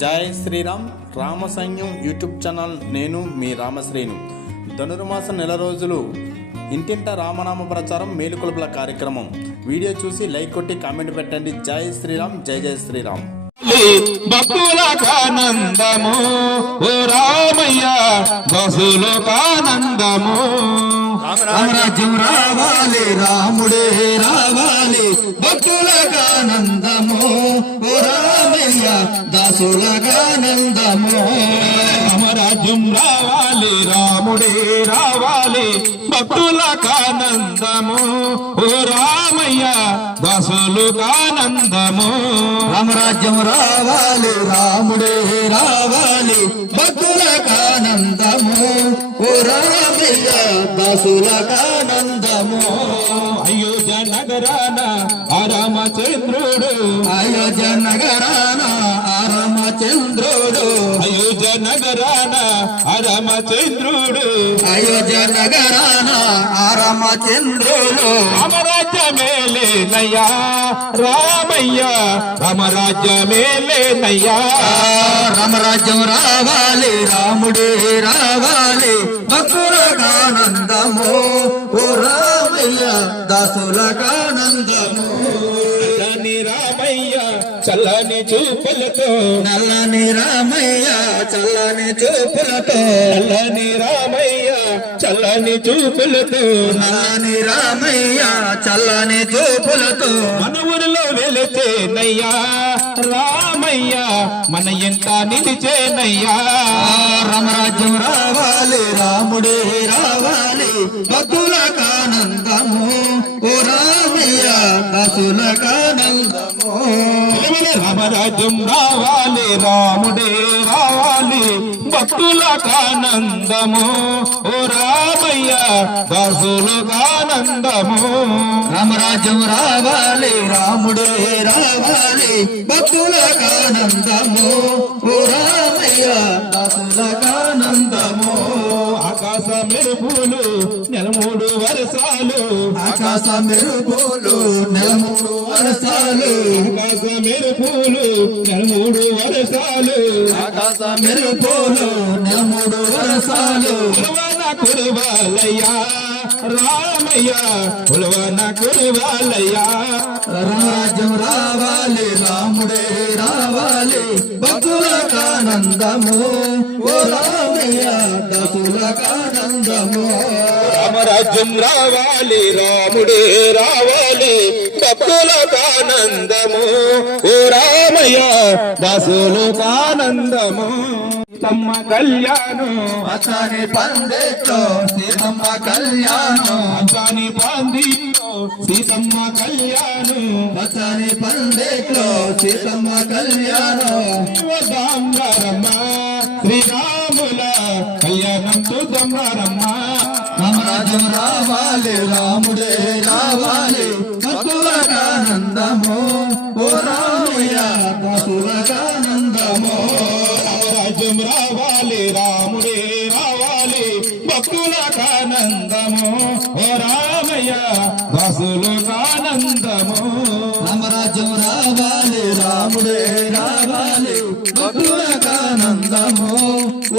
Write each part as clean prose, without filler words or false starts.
జై శ్రీరామ్ రామ సైన్యం YouTube channel. నేను మీ రామశ్రీను. ధనుర్మాసం నెల రోజులు ఇంటింట రామనామ ప్రచారం మేలుకొలుపుల కార్యక్రమం. వీడియో చూసి లైక్ కొట్టి కామెంట్ పెట్టండి. జై శ్రీరామ్, జై జై శ్రీరామ్. భక్తులకానందము ఓ రామయ్య దాసులకానందము. రామరాజ్యం రావాలి, రాముడే రావాలి, భక్తులకానందము ఓ రామయ్య దాసులకానందము. రామరాజ్యం రావాలి, రాముడే రావాలి, భక్తులకానందము ఓ రామయ్య దాసులకానందము. రామరాజ్యం రావాలి, రాముడే రావాలి, భక్తులకానందము ఓ రామయ్య దాసులకానందము. అయోధ్య నగరాన ఆ రామచంద్రుడు, అయోధ్య నగరాన ఆ రామచంద్రుడు, అయోధ్య నగరాన ఆ రామచంద్రుడు, అయోధ్య నగరాన ఆ రామచంద్రుడు. రామరాజ్యమేలేనయ్యా రామయ్య, రామరాజ్యమేలేనయ్యా. రామరాజ్యం రావాలి, రాముడే రావాలి, భక్తులకానందము ఓ రామయ్య దాసులకానందము. చల్లని రామయ్య చల్లని చూపులతో, నల్లని రామయ్య చల్లని చూపులతో, చల్లని రామయ్య చల్లని చూపులతో, నల్లని రామయ్య చల్లని చూపులతో మన ఊరిలో వెళితేనయ్యా రామయ్య, మన ఎంత నిలిచేనయ్యా. రామరాజ్యం రావాలి, రాముడే రావాలి, భక్తులకానందము ఓ రామయ్య దాసులకానందము. రామరాజ్యం రావాలి, రాముడే రావాలి, భక్తులకానందము ఓ రామయ్య దాసులకానందము. రామరాజ్యం రావాలి, రాముడే రావాలి, భక్తులకానందము ఓ రామయ్య దాసులకానందము. ఆకాశ మెరుపులు నెలమూడు వరసాలు, ఆకాశ మెరుపులు నెలమూడు వరసాలు, ఆకాశ మెరుపులు నెలమూడు వరసాలు, ఆకాశ మెరుపులు నెలమూడు వరసాలు. కులవన కురవాలయ్యా రామయ్య, కులవన కురవాలయ్యా. రామరాజ్యం రావాలి, రాముడే రావాలి, భక్తులకానందము ఓ రామయ్య దాసులకానందము. రామరాజ్యం రావాలి, రాముడే రావాలి, భక్తులకానందము ఓ రామయ్య దాసులకానందము. సీతమ్మ కళ్యాణం అతని పందిట్లో సీతమ్మ కళ్యాణం, అతని పందిట్లో సీతమ్మ కళ్యాణం, అతని పందిట్లో సీతమ్మ కళ్యాణం. శివదాంగారమ్మ శ్రీరాముల కళ్యాణం చూద్దాంగారమ్మ. రామరాజ్యం రావాలి, రాముడే రావాలి, భక్తులకానందము ఓ రామయ్య దాసులకానందము. రామరాజ్యం రావాలి, రాముడే రావాలి, భక్తులకానందము ఓ రామయ్య దాసులకానందము. రామరాజ్యం రావాలి, రాముడే రావాలి, భక్తులకానందము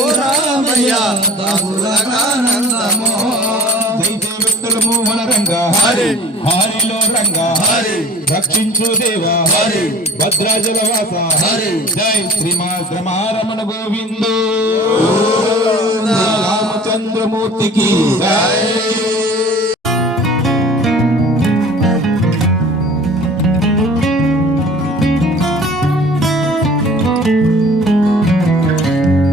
ఓ రామయ్య దాసులకానందము. జై జై భక్తుల మోహన రంగ హరి, హరిలో రంగ హరి, రక్షించు దేవ హరి, భద్రాచల వాస హరి. జై శ్రీమారమణ గోవిందో రామచంద్రమూర్తికి జై.